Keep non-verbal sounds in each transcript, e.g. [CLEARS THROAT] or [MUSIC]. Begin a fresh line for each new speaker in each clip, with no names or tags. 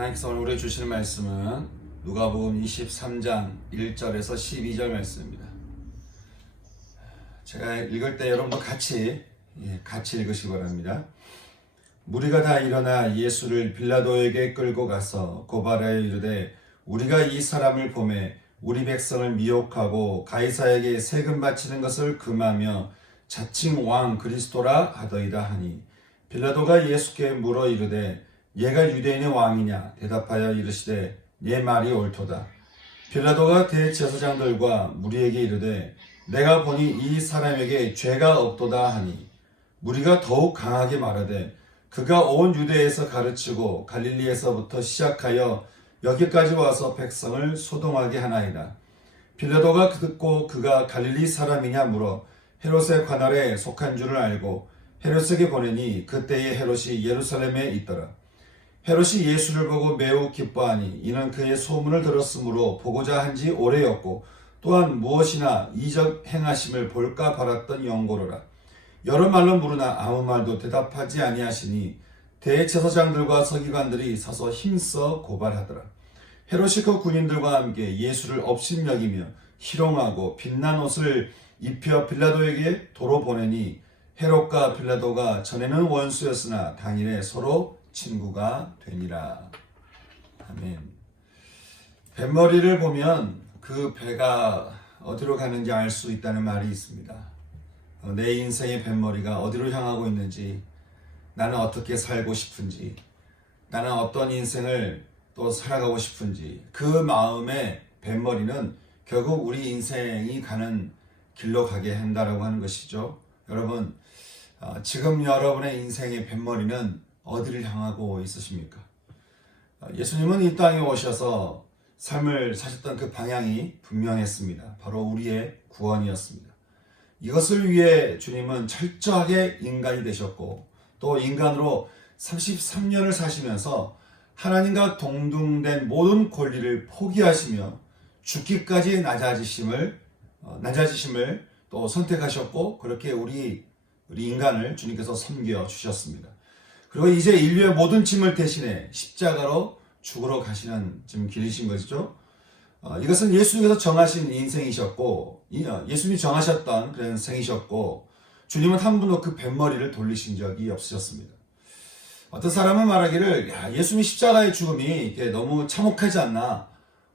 하나님께서 오늘 우리에게 주시는 말씀은 누가복음 23장 1절에서 12절 말씀입니다. 제가 읽을 때 여러분도 같이 예, 같이 읽으시기 바랍니다. 무리가 다 일어나 예수를 빌라도에게 끌고 가서 고발하여 이르되 우리가 이 사람을 보매 우리 백성을 미혹하고 가이사에게 세금 바치는 것을 금하며 자칭 왕 그리스도라 하더이다 하니 빌라도가 예수께 물어 이르되 얘가 유대인의 왕이냐 대답하여 이르시되 네 말이 옳도다 빌라도가 대제사장들과 무리에게 이르되 내가 보니 이 사람에게 죄가 없도다 하니 무리가 더욱 강하게 말하되 그가 온 유대에서 가르치고 갈릴리에서부터 시작하여 여기까지 와서 백성을 소동하게 하나이다. 빌라도가 듣고 그가 갈릴리 사람이냐 물어 헤롯의 관할에 속한 줄을 알고 헤롯에게 보내니 그때에 헤롯이 예루살렘에 있더라. 헤롯이 예수를 보고 매우 기뻐하니 이는 그의 소문을 들었으므로 보고자 한 지 오래였고 또한 무엇이나 이적 행하심을 볼까 바랐던 영고로라. 여러 말로 물으나 아무 말도 대답하지 아니하시니 대제사장들과 서기관들이 서서 힘써 고발하더라. 헤롯이 그 군인들과 함께 예수를 업신여기며 희롱하고 빛난 옷을 입혀 빌라도에게 도로 보내니 헤롯과 빌라도가 전에는 원수였으나 당일에 서로 친구가 되니라. 아멘. 뱃머리를 보면 그 배가 어디로 가는지 알 수 있다는 말이 있습니다. 어, 내 인생의 뱃머리가 어디로 향하고 있는지, 나는 어떻게 살고 싶은지, 나는 어떤 인생을 또 살아가고 싶은지, 그 마음의 뱃머리는 결국 우리 인생이 가는 길로 가게 한다라고 하는 것이죠. 여러분, 어, 지금 여러분의 인생의 뱃머리는 어디를 향하고 있으십니까? 어, 예수님은 이 땅에 오셔서 삶을 사셨던 그 방향이 분명했습니다. 바로 우리의 구원이었습니다. 이것을 위해 주님은 철저하게 인간이 되셨고 또 인간으로 33년을 사시면서 하나님과 동등된 모든 권리를 포기하시며 죽기까지 낮아지심을 어, 낮아지심을 또 선택하셨고 그렇게 우리 우리 인간을 주님께서 섬겨 주셨습니다. 그리고 이제 인류의 모든 짐을 대신해 십자가로 죽으러 가시는 지금 길이신 것이죠. 어, 이것은 예수님께서 정하신 인생이셨고 이- 어, 예수님이 정하셨던 그런 생이셨고 주님은 한 분도 그 뱃머리를 돌리신 적이 없으셨습니다. 어떤 사람은 말하기를 야, 예수님이 십자가의 죽음이 너무 참혹하지 않나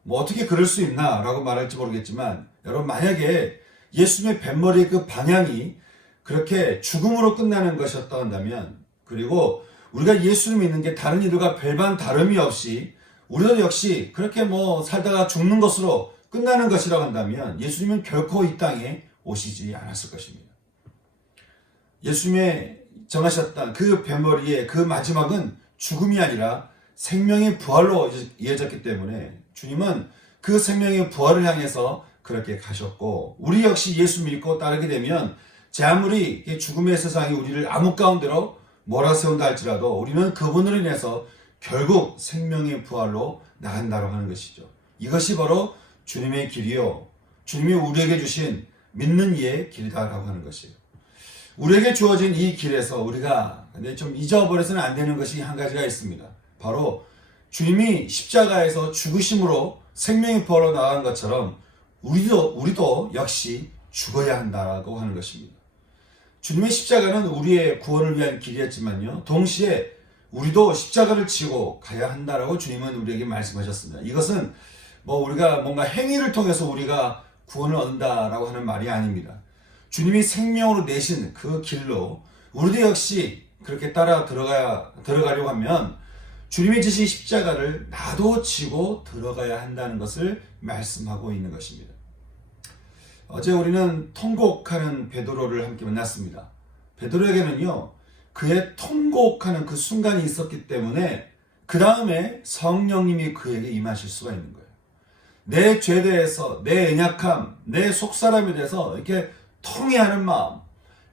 뭐 어떻게 그럴 수 있나 라고 말할지 모르겠지만 여러분 만약에 예수님의 뱃머리의 그 방향이 그렇게 죽음으로 끝나는 것이었다 한다면 그리고 우리가 예수를 믿는 게 다른 이들과 별반 다름이 없이 우리도 역시 그렇게 뭐 살다가 죽는 것으로 끝나는 것이라고 한다면 예수님은 결코 이 땅에 오시지 않았을 것입니다. 예수님의 정하셨던 그 뱃머리의 그 마지막은 죽음이 아니라 생명의 부활로 이어졌기 때문에 주님은 그 생명의 부활을 향해서 그렇게 가셨고 우리 역시 예수 믿고 따르게 되면 제 아무리 이 죽음의 세상이 우리를 암흑 가운데로 몰아세운다 할지라도 우리는 그분으로 인해서 결국 생명의 부활로 나간다고 하는 것이죠. 이것이 바로 주님의 길이요. 주님이 우리에게 주신 믿는 이의 길이다라고 하는 것이에요. 우리에게 주어진 이 길에서 우리가 좀 잊어버려서는 안 되는 것이 한 가지가 있습니다. 바로 주님이 십자가에서 죽으심으로 생명의 부활로 나간 것처럼 우리도 우리도 역시 죽어야 한다라고 하는 것입니다. 주님의 십자가는 우리의 구원을 위한 길이었지만요. 동시에 우리도 십자가를 지고 가야 한다라고 주님은 우리에게 말씀하셨습니다. 이것은 뭐 우리가 뭔가 행위를 통해서 우리가 구원을 얻는다라고 하는 말이 아닙니다. 주님이 생명으로 내신 그 길로 우리도 역시 그렇게 따라 들어가야 들어가려고 하면 주님이 지신 십자가를 나도 지고 들어가야 한다는 것을 말씀하고 있는 것입니다. 어제 우리는 통곡하는 베드로를 함께 만났습니다. 베드로에게는요, 그의 통곡하는 그 순간이 있었기 때문에 그 다음에 성령님이 그에게 임하실 수가 있는 거예요. 내 죄에 대해서, 내 연약함, 내 속사람에 대해서 이렇게 통해하는 마음,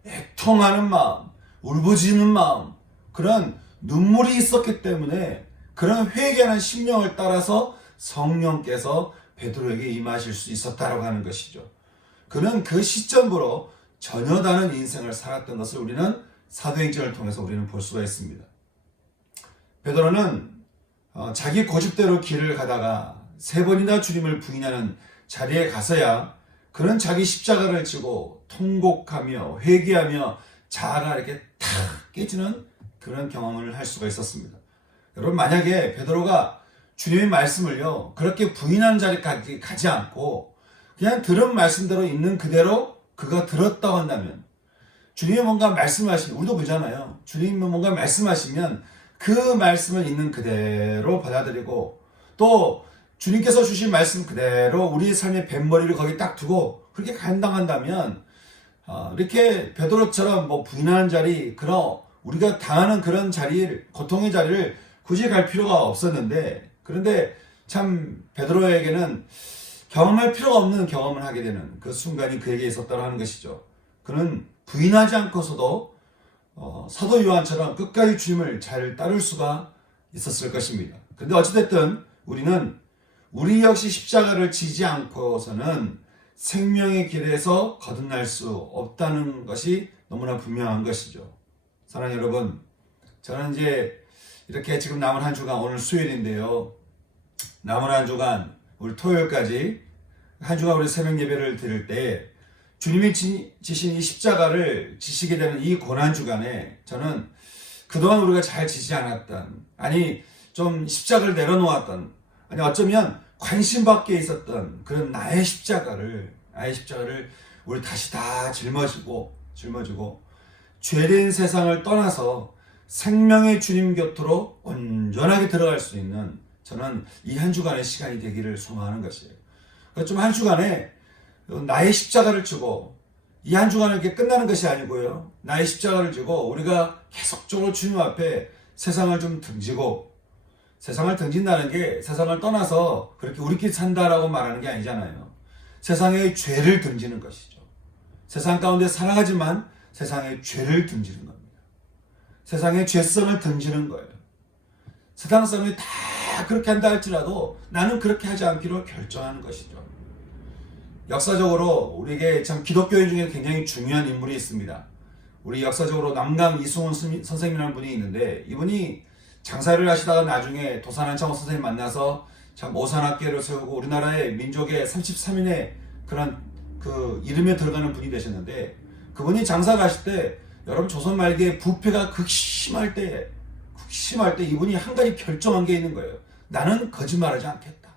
애통하는 마음, 울부짖는 마음, 그런 눈물이 있었기 때문에 그런 회개하는 심령을 따라서 성령께서 베드로에게 임하실 수 있었다라고 하는 것이죠. 그는 그 시점부로 전혀 다른 인생을 살았던 것을 우리는 사도행전을 통해서 우리는 볼 수가 있습니다. 베드로는 어, 자기 고집대로 길을 가다가 세 번이나 주님을 부인하는 자리에 가서야 그런 자기 십자가를 지고 통곡하며 회개하며 자아가 이렇게 탁 깨지는 그런 경험을 할 수가 있었습니다. 여러분 만약에 베드로가 주님의 말씀을요 그렇게 부인하는 자리까지 가지 않고 그냥 들은 말씀대로 있는 그대로 그가 들었다고 한다면 주님이 뭔가 말씀하시면 우리도 그잖아요. 주님이 뭔가 말씀하시면 그 말씀을 있는 그대로 받아들이고 또 주님께서 주신 말씀 그대로 우리의 삶의 뱃머리를 거기 딱 두고 그렇게 감당한다면 어, 이렇게 베드로처럼 뭐 부인하는 자리 그런 우리가 당하는 그런 자리를 고통의 자리를 굳이 갈 필요가 없었는데 그런데 참 베드로에게는 경험할 필요가 없는 경험을 하게 되는 그 순간이 그에게 있었다고 하는 것이죠. 그는 부인하지 않고서도 어, 사도 요한처럼 끝까지 주님을 잘 따를 수가 있었을 것입니다. 근데 어찌됐든 우리는 우리 역시 십자가를 지지 않고서는 생명의 길에서 거듭날 수 없다는 것이 너무나 분명한 것이죠. 사랑하는 여러분, 저는 이제 이렇게 지금 남은 한 주간 오늘 수요일인데요. 남은 한 주간 우리 토요일까지 한 주간 우리 새벽 예배를 드릴 때 주님이 지, 지신 이 십자가를 지시게 되는 이 고난 주간에 저는 그동안 우리가 잘 지지 않았던 아니 좀 십자가를 내려놓았던 아니 어쩌면 관심 밖에 있었던 그런 나의 십자가를 나의 십자가를 우리 다시 다 짊어지고 짊어지고 죄된 세상을 떠나서 생명의 주님 곁으로 온전하게 들어갈 수 있는 저는 이 한 주간의 시간이 되기를 소망하는 것이에요. 좀 한 주간에 나의 십자가를 지고 이 한 주간은 이렇게 끝나는 것이 아니고요. 나의 십자가를 지고 우리가 계속적으로 주님 앞에 세상을 좀 등지고 세상을 등진다는 게 세상을 떠나서 그렇게 우리끼리 산다라고 말하는 게 아니잖아요. 세상의 죄를 등지는 것이죠. 세상 가운데 살아가지만 세상의 죄를 등지는 겁니다. 세상의 죄성을 등지는 거예요. 세상 사람이 다 그렇게 한다 할지라도 나는 그렇게 하지 않기로 결정하는 것이죠. 역사적으로 우리에게 참 기독교인 중에 굉장히 중요한 인물이 있습니다. 우리 역사적으로 남강 이승훈 선생님이라는 분이 있는데 이분이 장사를 하시다가 나중에 도산 한 창호 선생님 만나서 참 오산학계를 세우고 우리나라의 민족의 33인의 그런 그 이름에 들어가는 분이 되셨는데 그분이 장사를 하실 때 여러분 조선 말기에 부패가 극심할 때 극심할 때 이분이 한 가지 결정한 게 있는 거예요. 나는 거짓말하지 않겠다.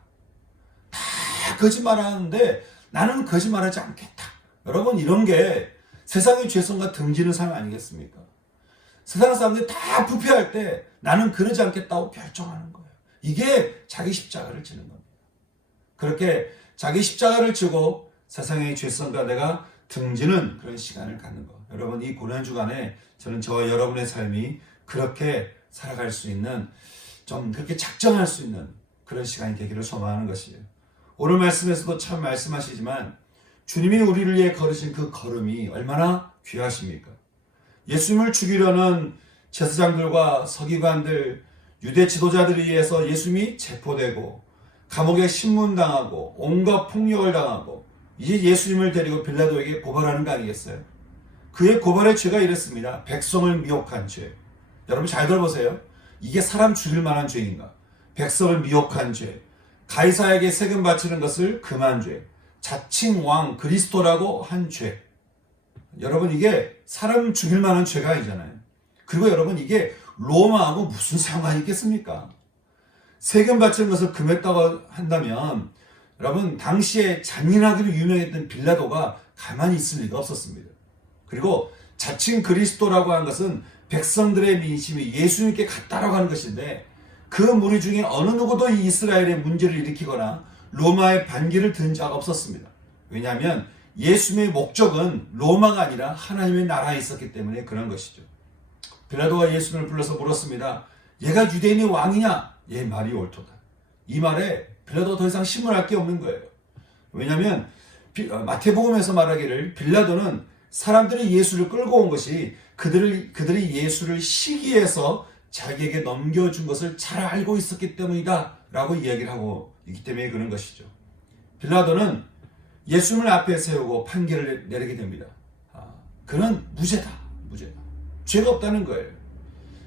다 거짓말하는데 나는 거짓말하지 않겠다. 여러분 이런 게 세상의 죄성과 등지는 삶 아니겠습니까? 세상 사람들이 다 부패할 때 나는 그러지 않겠다고 결정하는 거예요. 이게 자기 십자가를 지는 겁니다. 그렇게 자기 십자가를 지고 세상의 죄성과 내가 등지는 그런 시간을 갖는 것. 여러분 이 고난 주간에 저는 저와 여러분의 삶이 그렇게 살아갈 수 있는 좀 그렇게 작정할 수 있는 그런 시간이 되기를 소망하는 것이에요. 오늘 말씀에서도 참 말씀하시지만 주님이 우리를 위해 걸으신 그 걸음이 얼마나 귀하십니까? 예수님을 죽이려는 제사장들과 서기관들, 유대 지도자들에 의해서 예수님이 체포되고 감옥에 신문당하고 온갖 폭력을 당하고 이제 예수님을 데리고 빌라도에게 고발하는 거 아니겠어요? 그의 고발의 죄가 이랬습니다. 백성을 미혹한 죄. 여러분 잘 들어보세요. 이게 사람 죽일 만한 죄인가? 백성을 미혹한 죄. 가이사에게 세금 바치는 것을 금한 죄. 자칭 왕 그리스도라고 한 죄. 여러분 이게 사람 죽일 만한 죄가 아니잖아요. 그리고 여러분 이게 로마하고 무슨 상관이 있겠습니까? 세금 바치는 것을 금했다고 한다면 여러분 당시에 잔인하기로 유명했던 빌라도가 가만히 있을 리가 없었습니다. 그리고 자칭 그리스도라고 하는 것은 백성들의 민심이 예수님께 같다라고 하는 것인데 그 무리 중에 어느 누구도 이 이스라엘의 문제를 일으키거나 로마의 반기를 든 자가 없었습니다. 왜냐하면 예수님의 목적은 로마가 아니라 하나님의 나라에 있었기 때문에 그런 것이죠. 빌라도가 예수님을 불러서 물었습니다. 얘가 유대인의 왕이냐? 얘 말이 옳도다. 이 말에 빌라도가 더 이상 신문할 게 없는 거예요. 왜냐하면 어, 마태복음에서 말하기를 빌라도는 사람들이 예수를 끌고 온 것이 그들을 그들이 예수를 시기해서 자기에게 넘겨준 것을 잘 알고 있었기 때문이다 라고 이야기를 하고 있기 때문에 그런 것이죠. 빌라도는 예수님을 앞에 세우고 판결을 내리게 됩니다. 아, 그는 무죄다, 무죄다. 죄가 없다는 거예요.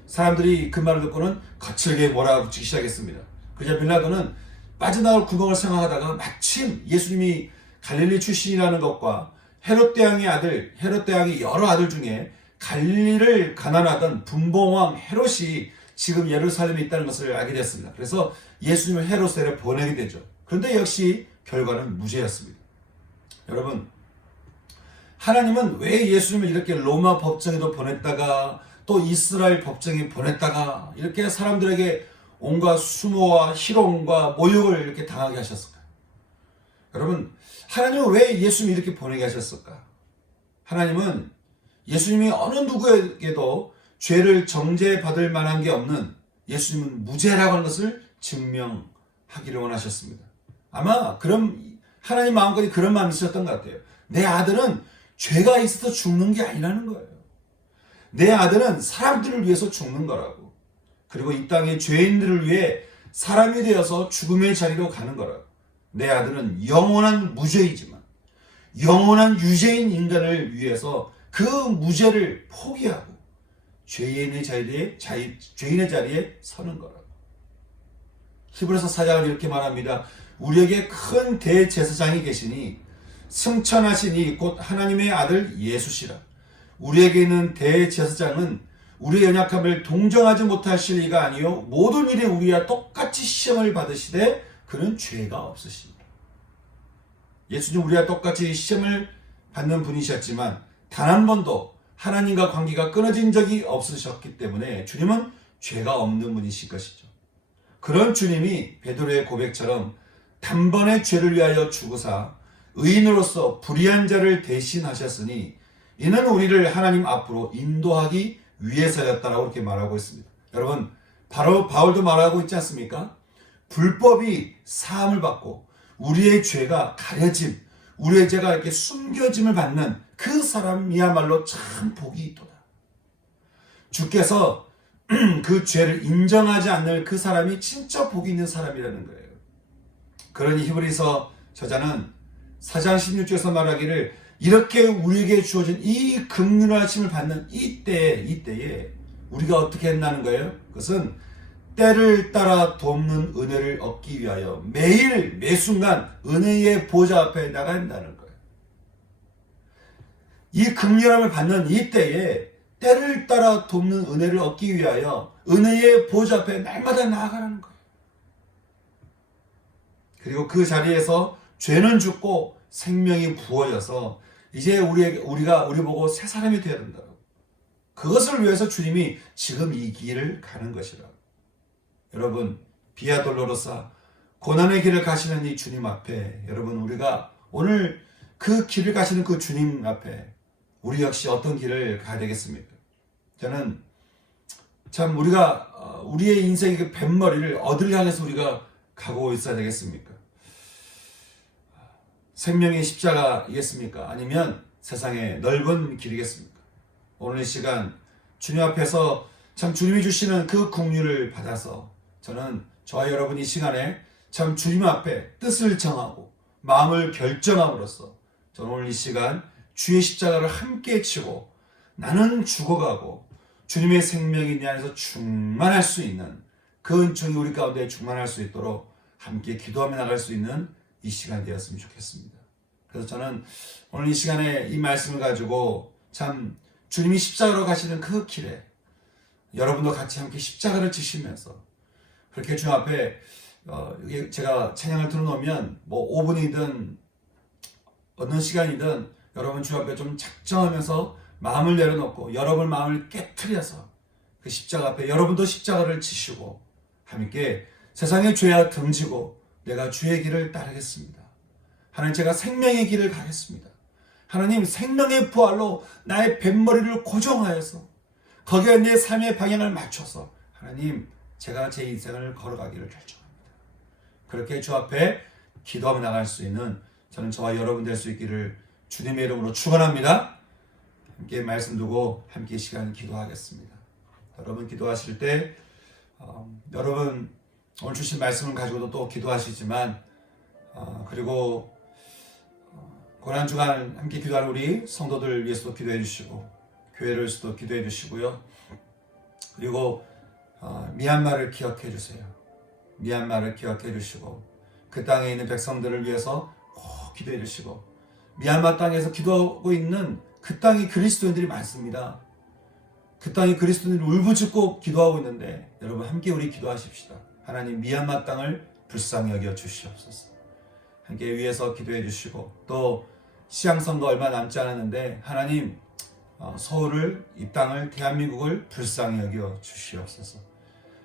사람들이 그 말을 듣고는 거칠게 몰아붙이기 시작했습니다. 그러자 빌라도는 빠져나올 구멍을 생각하다가 마침 예수님이 갈릴리 출신이라는 것과 헤롯 대왕의 아들, 헤롯 대왕의 여러 아들 중에 갈릴리를 가난하던 분봉왕 헤롯이 지금 예루살렘에 있다는 것을 알게 됐습니다. 그래서 예수님을 헤롯에게 보내게 되죠. 그런데 역시 결과는 무죄였습니다. 여러분, 하나님은 왜 예수님을 이렇게 로마 법정에도 보냈다가 또 이스라엘 법정에 보냈다가 이렇게 사람들에게 온갖 수모와 희롱과 모욕을 이렇게 당하게 하셨을까요? 여러분, 하나님은 왜 예수님을 이렇게 보내게 하셨을까? 하나님은 예수님이 어느 누구에게도 죄를 정죄받을 만한 게 없는 예수님은 무죄라고 하는 것을 증명하기를 원하셨습니다. 아마 그럼 하나님 마음까지 그런 마음이 있었던 것 같아요. 내 아들은 죄가 있어서 죽는 게 아니라는 거예요. 내 아들은 사람들을 위해서 죽는 거라고. 그리고 이 땅의 죄인들을 위해 사람이 되어서 죽음의 자리로 가는 거라고. 내 아들은 영원한 무죄이지만 영원한 유죄인 인간을 위해서 그 무죄를 포기하고 죄인의 자리에 자리, 죄인의 자리에 서는 거라고. 히브리서 사장은 이렇게 말합니다. 우리에게 큰 대제사장이 계시니 승천하시니 곧 하나님의 아들 예수시라. 우리에게 있는 대제사장은 우리의 연약함을 동정하지 못하실 이가 아니요 모든 일에 우리와 똑같이 시험을 받으시되 그는 죄가 없으십니다. 예수님 우리와 똑같이 시험을 받는 분이셨지만 단 한 번도 하나님과 관계가 끊어진 적이 없으셨기 때문에 주님은 죄가 없는 분이실 것이죠. 그런 주님이 베드로의 고백처럼 단번에 죄를 위하여 죽으사 의인으로서 불의한 자를 대신하셨으니 이는 우리를 하나님 앞으로 인도하기 위해서였다라고 이렇게 말하고 있습니다. 여러분, 바로 바울도 말하고 있지 않습니까? 불법이 사함을 받고 우리의 죄가 가려짐, 우리의 죄가 이렇게 숨겨짐을 받는 그 사람이야말로 참 복이 있도다. 주께서 [CLEARS THROAT] 그 죄를 인정하지 않는 그 사람이 진짜 복이 있는 사람이라는 거예요. 그러니 히브리서 저자는 사장 16절에서 말하기를 이렇게 우리에게 주어진 이 극률하심을 받는 이때 이때에 우리가 어떻게 했나는 거예요? 그것은 때를 따라 돕는 은혜를 얻기 위하여 매일 매순간 은혜의 보좌 앞에 나가야 한다는 거예요. 이 극렬함을 받는 이 때에 때를 따라 돕는 은혜를 얻기 위하여 은혜의 보좌 앞에 날마다 나아가라는 거예요. 그리고 그 자리에서 죄는 죽고 생명이 부어져서 이제 우리에게 우리가 우리 보고 새 사람이 되어야 된다. 그것을 위해서 주님이 지금 이 길을 가는 것이라. 여러분 비아 돌로로사 고난의 길을 가시는 이 주님 앞에 여러분 우리가 오늘 그 길을 가시는 그 주님 앞에 우리 역시 어떤 길을 가야 되겠습니까? 저는 참 우리가 어, 우리의 인생의 그 뱃머리를 어디를 향해서 우리가 가고 있어야 되겠습니까? 생명의 십자가이겠습니까? 아니면 세상의 넓은 길이겠습니까? 오늘 이 시간 주님 앞에서 참 주님이 주시는 그 국류를 받아서 저는 저와 여러분 이 시간에 참 주님 앞에 뜻을 정하고 마음을 결정함으로써 저는 오늘 이 시간 주의 십자가를 함께 치고 나는 죽어가고 주님의 생명이 내 안에서 충만할 수 있는 그 은총이 우리 가운데 충만할 수 있도록 함께 기도하며 나갈 수 있는 이 시간 되었으면 좋겠습니다. 그래서 저는 오늘 이 시간에 이 말씀을 가지고 참 주님이 십자가로 가시는 그 길에 여러분도 같이 함께 십자가를 지시면서 그렇게 주 앞에 어, 제가 찬양을 틀어놓으면 뭐 5분이든 어느 시간이든 여러분 주 앞에 좀 작정하면서 마음을 내려놓고 여러분 마음을 깨뜨려서 그 십자가 앞에 여러분도 십자가를 지시고 함께 세상의 죄와 등지고 내가 주의 길을 따르겠습니다. 하나님 제가 생명의 길을 가겠습니다. 하나님 생명의 부활로 나의 뱃머리를 고정하여서 거기에 내 삶의 방향을 맞춰서 하나님 제가 제 인생을 걸어가기를 결정합니다. 그렇게 주 앞에 기도하며 나갈 수 있는 저는 저와 여러분 될 수 있기를 주님의 이름으로 축원합니다. 함께 말씀 두고 함께 시간 기도하겠습니다. 여러분 기도하실 때 어, 여러분 오늘 주신 말씀을 가지고도 또 기도하시지만 어, 그리고 어, 고난 주간 함께 기도하는 우리 성도들 위해서도 기도해 주시고 교회를 위해서도 기도해 주시고요. 그리고 어, 미얀마를 기억해 주세요. 미얀마를 기억해 주시고 그 땅에 있는 백성들을 위해서 꼭 기도해 주시고 미얀마 땅에서 기도하고 있는 그 땅이 그리스도인들이 많습니다. 그 땅이 그리스도인들이 울부짖고 기도하고 있는데 여러분 함께 우리 기도하십시다. 하나님 미얀마 땅을 불쌍히 여겨 주시옵소서. 함께 위에서 기도해 주시고 또 시향선거 얼마 남지 않았는데 하나님 어, 서울을 이 땅을 대한민국을 불쌍히 여겨 주시옵소서.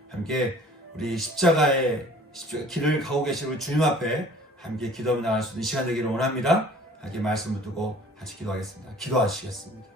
함께 우리 십자가의 십자가 길을 가고 계신 우리 주님 앞에 함께 기도하며 나갈 수 있는 시간 되기를 원합니다. 함께 말씀을 두고 같이 기도하겠습니다. 기도하시겠습니다.